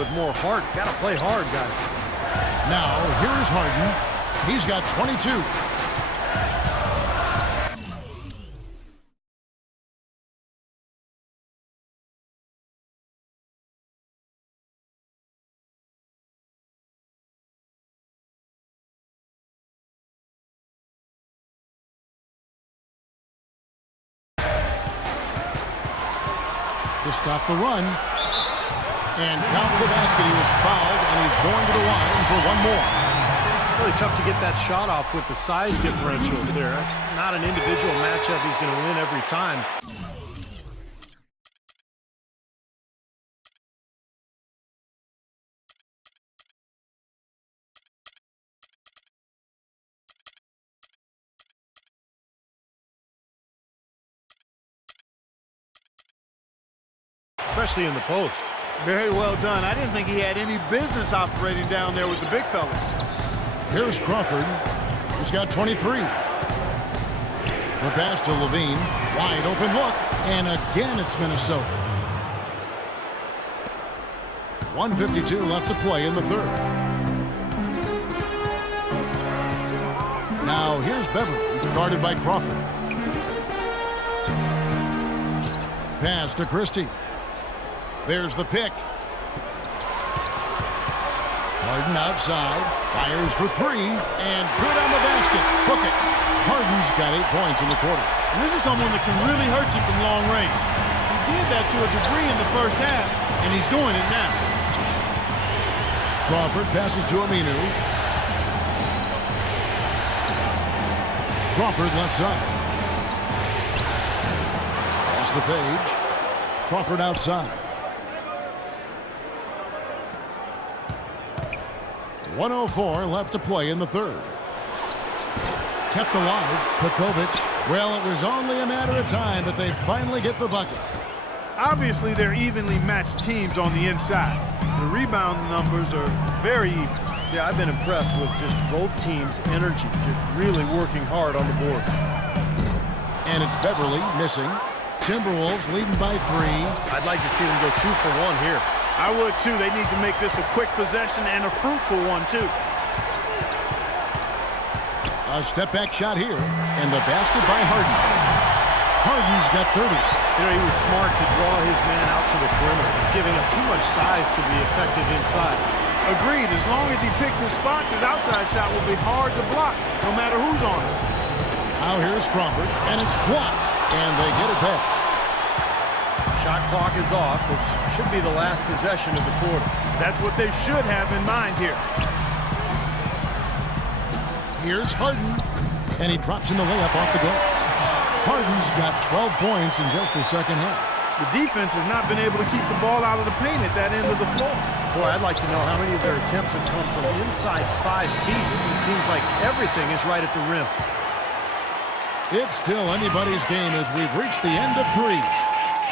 with more heart. Got to play hard, guys. Now, here's Harden. He's got 22. To stop the run. And count the basket. He was fouled, and he's going to the line for one more. It's really tough to get that shot off with the size differential there. That's not an individual matchup he's going to win every time. Especially in the post. Very well done. I didn't think he had any business operating down there with the big fellas. Here's Crawford. He's got 23. The pass to Levine. Wide open look. And again, it's Minnesota. 1:52 left to play in the third. Now here's Beverly, guarded by Crawford. Pass to Christie. There's the pick. Harden outside, fires for three, and good on the basket. Book it. Harden's got 8 points in the quarter. And this is someone that can really hurt you from long range. He did that to a degree in the first half, and he's doing it now. Crawford passes to Aminu. Crawford left side. Pass to Page. Crawford outside. 1:04 left to play in the third. Kept alive, Pekovic. Well, it was only a matter of time, but they finally get the bucket. Obviously, they're evenly matched teams on the inside. The rebound numbers are very even. Yeah, I've been impressed with just both teams' energy, just really working hard on the board. And it's Beverly missing. Timberwolves leading by 3. I'd like to see them go 2 for 1 here. I would too. They need to make this a quick possession and a fruitful one too. A step back shot here, and the basket by Harden. Harden's got 30. You know, he was smart to draw his man out to the perimeter. He's giving up too much size to be effective inside. Agreed. As long as he picks his spots, his outside shot will be hard to block, no matter who's on it. Now here's Crawford, and it's blocked, and they get it back. Shot clock is off. This should be the last possession of the quarter. That's what they should have in mind here. Here's Harden, and he drops in the layup off the glass. Harden's got 12 points in just the second half. The defense has not been able to keep the ball out of the paint at that end of the floor. Boy, I'd like to know how many of their attempts have come from inside 5 feet. It seems like everything is right at the rim. It's still anybody's game as we've reached the end of 3.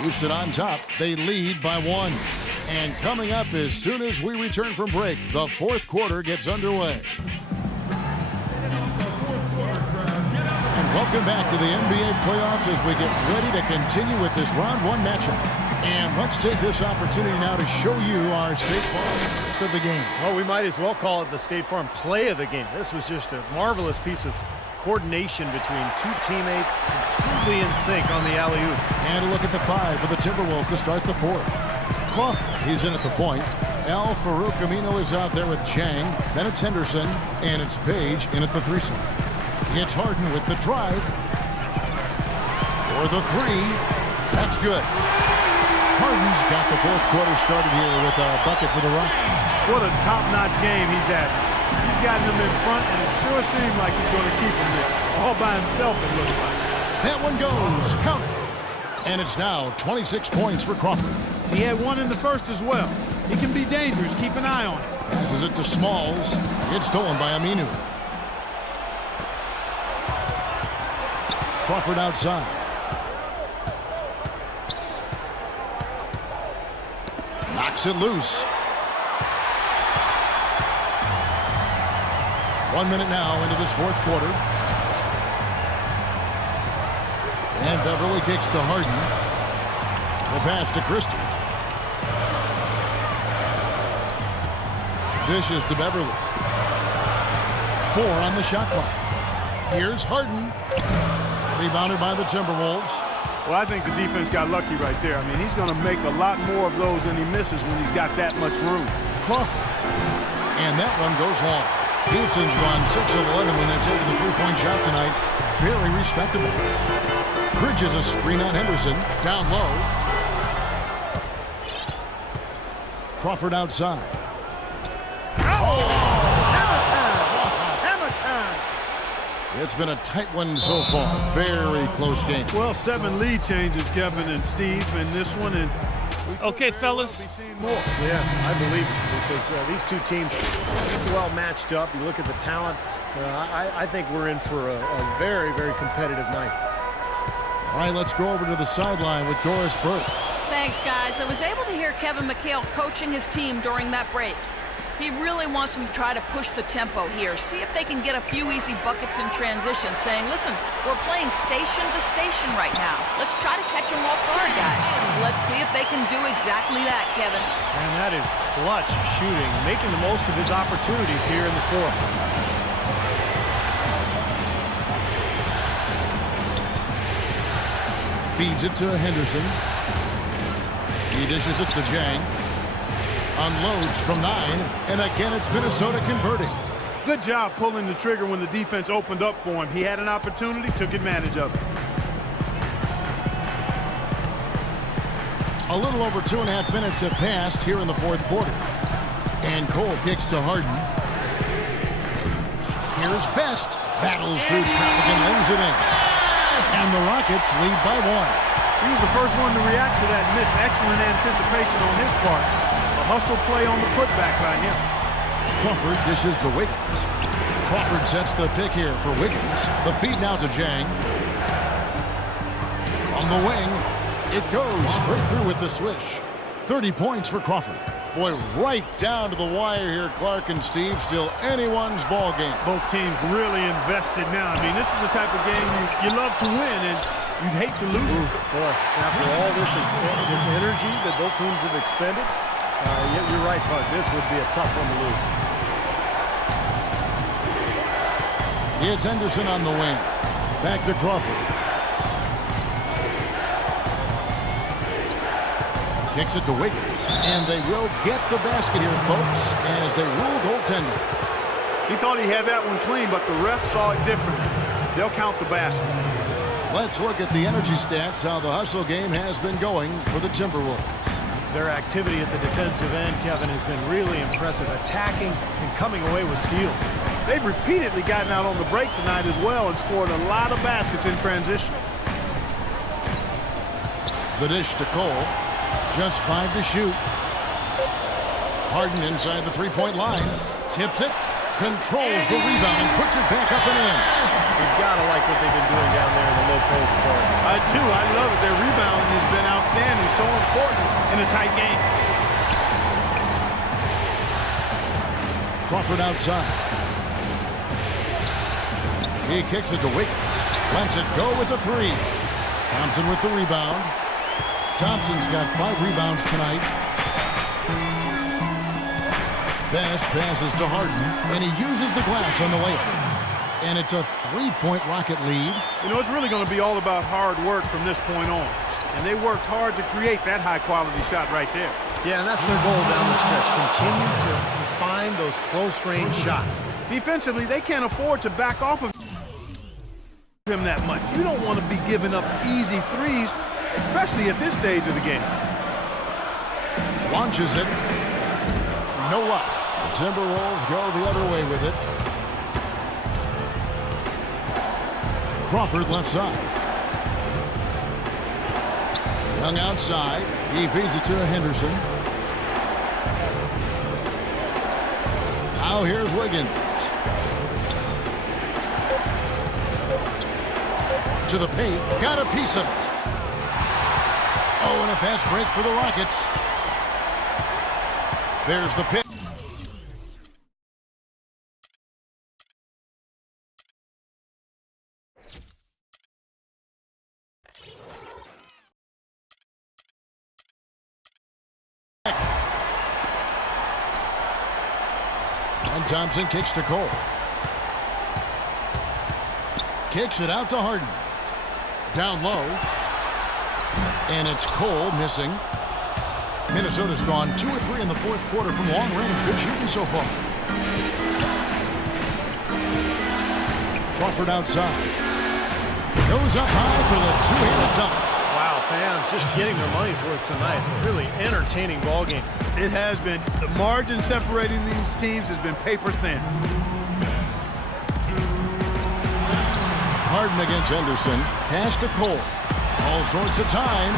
Houston on top. They lead by 1. And coming up as soon as we return from break, the fourth quarter gets underway. And welcome back to the NBA playoffs as we get ready to continue with this round 1 matchup. And let's take this opportunity now to show you our State Farm of the game. Well, we might as well call it the State Farm play of the game. This was just a marvelous piece of coordination between 2 teammates, completely in sync on the alley-oop. And a look at the 5 for the Timberwolves to start the 4th. Crawford, he's in at the point. Al Farouk Amino is out there with Chang. Then it's Henderson, and it's Page in at the 3 slot. It's Harden with the drive. For the 3. That's good. Harden's got the fourth quarter started here with a bucket for the Rockets. What a top-notch game he's had. He's gotten them in front, and it sure seems like he's going to keep them there. All by himself, it looks like. That one goes. Count it. And it's now 26 points for Crawford. He had one in the first as well. He can be dangerous. Keep an eye on it. Passes it to Smalls. It's stolen by Aminu. Crawford outside. Knocks it loose. 1 minute now into this fourth quarter. And Beverly kicks to Harden. The pass to Christie. Dishes to Beverly. 4 on the shot clock. Here's Harden. Rebounded by the Timberwolves. Well, I think the defense got lucky right there. I mean, he's going to make a lot more of those than he misses when he's got that much room. Crawford. And that one goes long. Houston's run 6 of 11 when they're taking the three-point shot tonight. Very respectable. Bridges a screen on Henderson. Down low. Crawford outside. Hammer time! It's been a tight one so far. Very close game. Well, 7 lead changes, Kevin and Steve, in this one. And okay, fellas. More. Yeah, I believe it, because these two teams are well matched up. You look at the talent. I think we're in for a very, very competitive night. All right, let's go over to the sideline with Doris Burke. Thanks, guys. I was able to hear Kevin McHale coaching his team during that break. He really wants them to try to push the tempo here, see if they can get a few easy buckets in transition, saying, listen, we're playing station to station right now. Let's try to catch them off guard, guys. Let's see if they can do exactly that, Kevin. And that is clutch shooting, making the most of his opportunities here in the fourth. Feeds it to Henderson. He dishes it to Jang. Unloads from 9, and again it's Minnesota converting. Good job pulling the trigger when the defense opened up for him. He had an opportunity, took advantage of it. A little over 2.5 minutes have passed here in the fourth quarter. And Cole kicks to Harden. Here's Best. Battles through traffic and lays it in. And the Rockets lead by 1. He was the first one to react to that miss. Excellent anticipation on his part. A hustle play on the putback by him. Crawford dishes to Wiggins. Crawford sets the pick here for Wiggins. The feed now to Jang. From the wing, it goes straight through with the swish. 30 points for Crawford. Boy, right down to the wire here, Clark and Steve. Still anyone's ball game. Both teams really invested now. I mean, this is the type of game you love to win, and you'd hate to lose it. Boy, after all this energy that both teams have expended, you're right, Clark. This would be a tough one to lose. It's Henderson on the wing. Back to Crawford. Kicks it to Wiggins. And they will get the basket here, folks, as they rule goaltender. He thought he had that one clean, but the ref saw it differently. They'll count the basket. Let's look at the energy stats, how the hustle game has been going for the Timberwolves. Their activity at the defensive end, Kevin, has been really impressive, attacking and coming away with steals. They've repeatedly gotten out on the break tonight as well and scored a lot of baskets in transition. The dish to Cole. Just 5 to shoot. Harden inside the three-point line. Tips it. Controls the rebound and puts it back up and in. You've got to like what they've been doing down there in the low post part. I do. I love it. Their rebounding has been outstanding. So important in a tight game. Crawford outside. He kicks it to Wiggins. Lets it go with the 3. Thompson with the rebound. Thompson's got 5 rebounds tonight. Best passes to Harden, and he uses the glass on the layup. And it's a 3-point Rocket lead. You know, it's really going to be all about hard work from this point on. And they worked hard to create that high-quality shot right there. Yeah, and that's their goal down the stretch. Continue to find those close-range shots. Defensively, they can't afford to back off of him that much. You don't want to be giving up easy threes, especially at this stage of the game. Launches it. No luck. The Timberwolves go the other way with it. Crawford left side. Young outside. He feeds it to Henderson. Now here's Wiggins. To the paint. Got a piece of it. Oh, and a fast break for the Rockets. There's the pick. And Thompson kicks to Cole. Kicks it out to Harden. Down low. And it's Cole missing. Minnesota's gone 2 or 3 in the fourth quarter from long range. Good shooting so far. Crawford outside. Goes up high for the two-handed dunk. Wow, fans just getting their money's worth tonight. Really entertaining ball game. It has been. The margin separating these teams has been paper thin. Harden against Henderson. Pass to Cole. All sorts of time.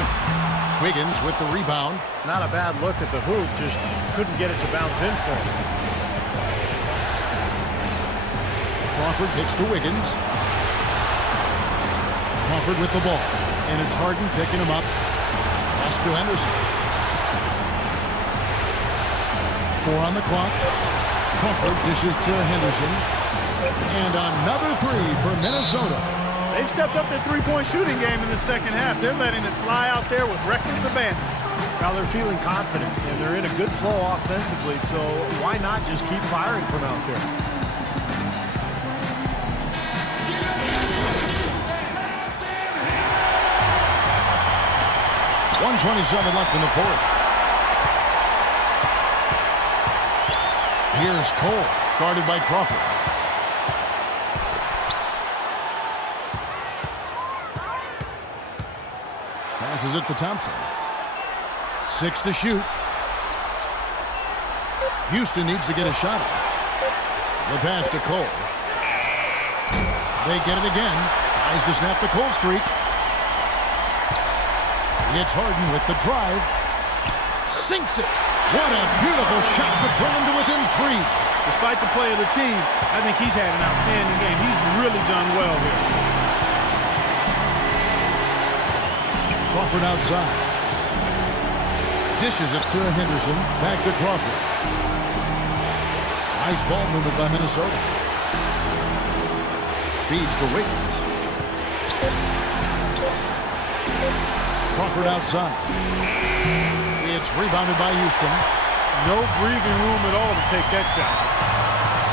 Wiggins with the rebound. Not a bad look at the hoop, just couldn't get it to bounce in for him. Crawford kicks to Wiggins. Crawford with the ball. And it's Harden picking him up. Pass to Henderson. 4 on the clock. Crawford dishes to Henderson. And another 3 for Minnesota. They've stepped up their three-point shooting game in the second half. They're letting it fly out there with reckless abandon. Now they're feeling confident, and they're in a good flow offensively, so why not just keep firing from out there? .127 left in the fourth. Here's Cole, guarded by Crawford. Passes it to Thompson. 6 to shoot. Houston needs to get a shot off. The pass to Cole. They get it again. Tries to snap the Cole streak. It's Harden with the drive. Sinks it. What a beautiful shot to bring him to within 3. Despite the play of the team, I think he's had an outstanding game. He's really done well here. Crawford outside. Dishes it to Henderson. Back to Crawford. Nice ball movement by Minnesota. Feeds to Wiggins. Crawford outside. It's rebounded by Houston. No breathing room at all to take that shot.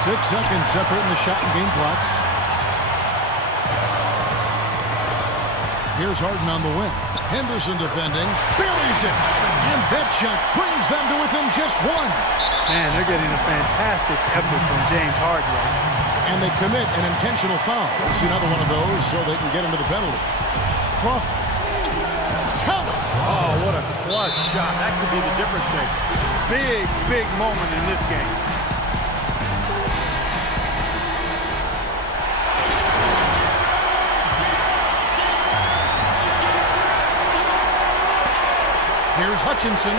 6 seconds separating the shot and game clocks. Here's Harden on the wing. Henderson defending. Buries it. And that shot brings them to within just 1. Man, they're getting a fantastic effort from James Harden. And they commit an intentional foul. See another one of those so they can get into the penalty. Crawford. Count. Oh, what a clutch shot. That could be the difference maker. Big moment in this game. Here's Hutchinson.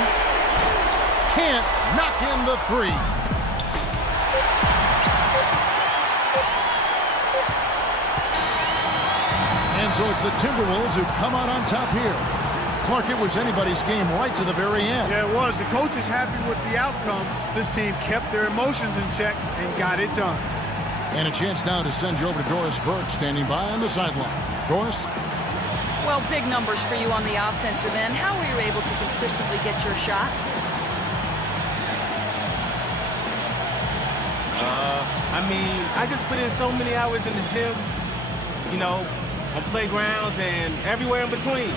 Can't knock in the 3. And so it's the Timberwolves who come out on top here. Clark, it was anybody's game right to the very end. Yeah, it was. The coach is happy with the outcome. This team kept their emotions in check and got it done. And a chance now to send you over to Doris Burke, standing by on the sideline. Doris? Well, big numbers for you on the offensive end. How were you able to consistently get your shot? I mean, I just put in so many hours in the gym, you know, on playgrounds and everywhere in between.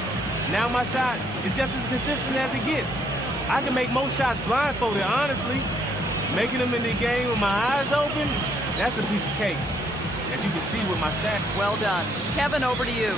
Now my shot is just as consistent as it gets. I can make most shots blindfolded, honestly. Making them in the game with my eyes open, that's a piece of cake, as you can see with my stats. Well done. Kevin, over to you.